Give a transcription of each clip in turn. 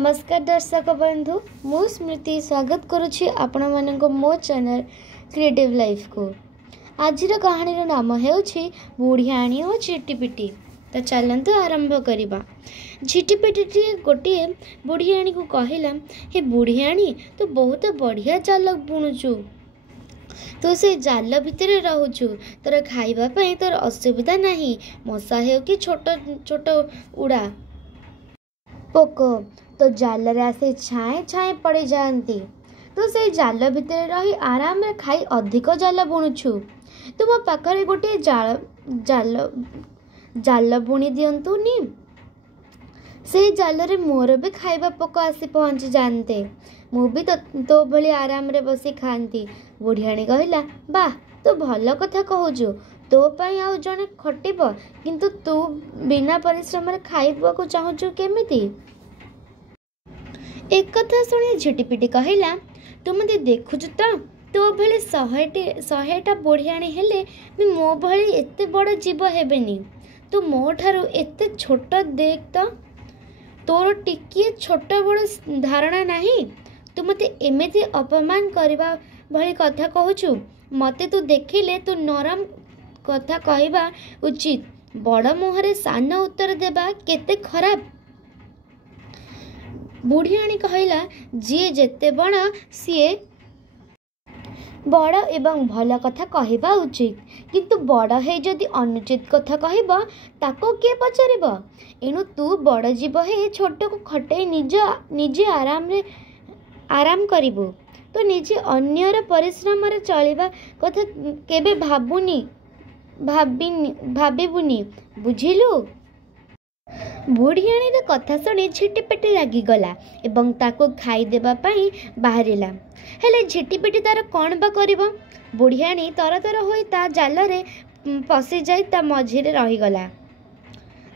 नमस्कार दर्शक बंधु मु स्मृति स्वागत करुछि आपण मानक मो चैनल क्रिएटिव लाइफ को। आज कहानी नाम हेउछि बुढ़ियाणी और झिटिपिटी। तो चलंतु आरंभ करिबा। झिटिपिटी गोटे बुढ़ियाणी को कहला, हे बुढ़ियाणी तू बहुत बढ़िया जाल बुणुचु, तू से जाल भितर रहुचु, तोर खाइबा पई तोर असुविधा नहीं, मशा हेउ कि छोट छोट उड़ा पोक तो जाल रे आसे छाए छाए पड़े जाती, तो से जाल भितर रही आराम रे खाई अधिक जाल बुणुछु। तो मो पाखरे गोटे जाल जाल जाल बुणी दियंतुनी, से जाल रे मोर भी खाइबा पोक आसी पहुँची जानते, मु भी तो भली आराम रे बसी खाती। बुढ़ियाणी कहला, वाह तू भल कथा कहूचु, तो पाई आउ जने खटिब, किंतु तू बिना परिश्रम रे खाइबा को चाहूचु केमिति? एक कथा शुणी झिटिपिटी कहला, तू मते देखुचु तो भली 100टा बुढ़ियाणी हेले भी मो भली एते बड़ जीव हेबेनी, तू मो ठारू एते छोट देख तो, तोर टिकिए छोट बड़ धारणा नहीं, तू मते एमिति अपमान करबा भली कथा कहूचु। मते तू देखिले तू नरम कथा कहबा उचित, बड़ मुहरे सान उत्तर देबा केते खराब। बुढ़ियाणी कहला, जी जेते बड़ सीए बड़ एवं भल कथा कहबा उचित, किंतु बड़ है जदि अनुचित कथा कहबा ताको के पचारिब? एणु तू बड़ जीव है छोट को खटे निजे आराम करिबु, तो निजे अन्यर परिश्रम रे चलिबा कथा केबे भाबिबुनी, बुझिलु? बुढ़ियाणी कथा शुणी झिटिपिटी लगिगला एवं ताको खाई देबा पई बाहरिला। हेले झिटिपिटी तार कौन बा करिबो? बुढ़ियाणी तर तर होई ता जाल रे पसी जाई ता मझिरे रहीगला।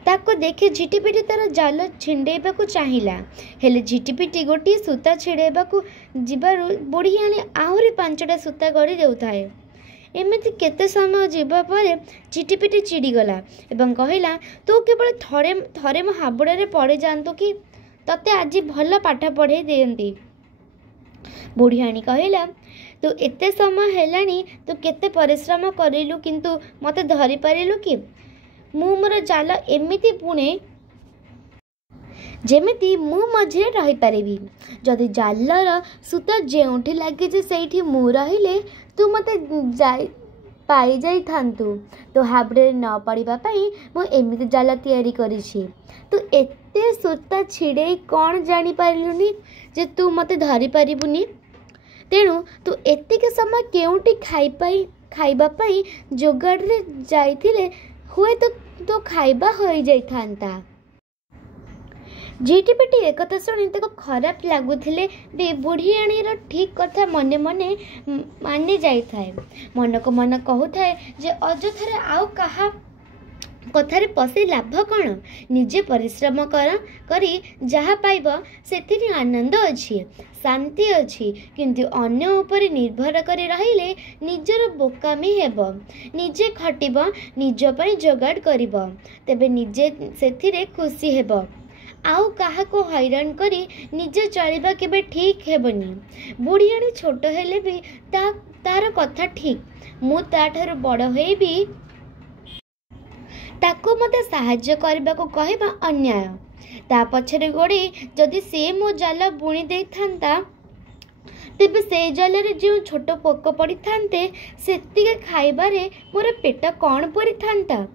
ताको देखि झिटिपिटी तार जाल छिंडेबा को चाहिला, हेले झिटिपिटी गोटी सूता छिड़ेबा को जिबारु बुढ़ियाणी आहुरी 5टा सूता गड़ी देउथाए। एमिति केते समय जीवा पर झिटिपिटी चिड़ीगला एवं कहला, तू केवल थरे मो हाबुड़े पड़े जातु कि तते आज भल पाठ पढ़े दियंती। बुढ़ियाणी कहला, तू एते समय हेलानी तू केते परिश्रम करिलु, किंतु मते धरी पारिलु कि? मु मोर जाल एमिति पुणे जेमिति मु मझे रही पारिबी, जदि जालर सूता जेउठी लागी जे सेठी मु रहिले तू मते पाई जाई थांतु, तो हाबड़े न पड़िबा पई मु एमिति जाल तैयारी करिछि। तू एते सूता छिड़े कौन जानी पारिलुनी जे तू मते धरी पारिबुनी? तेणु तू एतिके समय केउटी खाइबा पई जोगाड़ रे जाइथिले हुए तो खाइबा होई जाई थांता। झिटिपिटी एक कथा शुणी ताको खराब लगुथिले भी बुढ़ियाणी ठीक कथा मने मने मानी जाई थाए, मन को मन कहूथाए जे अजथरे आउ कहा कथारे पसी लाभ कौन? निजे परिश्रम करी जहा पाइब सेथिरे आनंद अछि, शांति अछि, किंतु अन्य ऊपर निर्भर करी रहिले निजर बोकामी हेब। निजे खटिब, निज पई जोगाड़ करिब, तेबे निजे सेथिरे खुशी हेब। आउ कहा को हैरान करी निजे चलिबा केबे ठीक हेबनी। बुढ़ियाणी छोट हेले भी तार कथा ठीक, मु ताठारु बड़ हेबी ताको मते साहाय्य करबा को कहबा अन्याय। ता पछरे गोड़ी जदि से मो जाल बुणी देई थांता, तेबे से जाल रे जो छोट पोक पड़ी थांते सेतिके खाइबारे मोर पेट कौन परी थांता?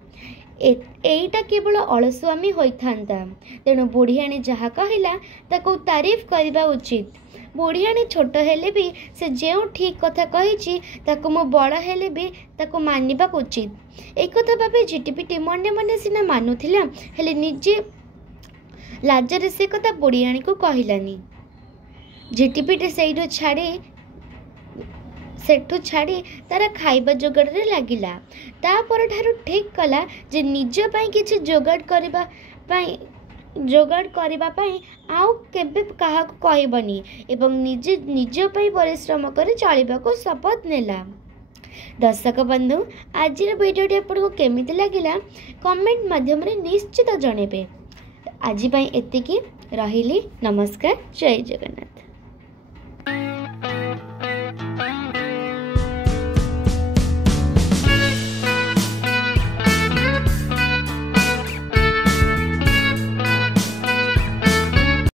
एईटा केवल अलसुआमी होई थांता। तेणु बुढ़ियाणी जहा कहला ताको तारीफ करबा उचित। बुढ़ियाणी छोट हेले भी से जेउ ठीक कथा कहिछि ताको मो बड़ हेले भी ताको मानिबा उचित। एक कथा भाबे झिटिपिटी मने मने सिना मानुथिला, हेले निजे लाजरे से कथा बुढ़ियाणी को कहलानी। झिटिपिटी सेठू छाड़ी तार खाइबा जोगाड़ रे लागिला। तापर ठारू ठीक कला जे निज पई किछि जोगाड़ करिबा पई आउ केबे काहा को कहबनी एवं निज पई परिश्रम करे चलिबा को शपथ नेला। दर्शक बंधु, आज वीडियोटी आपको केमिति लागिला कमेंट माध्यम रे निश्चित जणेबे। आज पई एतिकी। रहिली नमस्कार जय जगन्नाथ।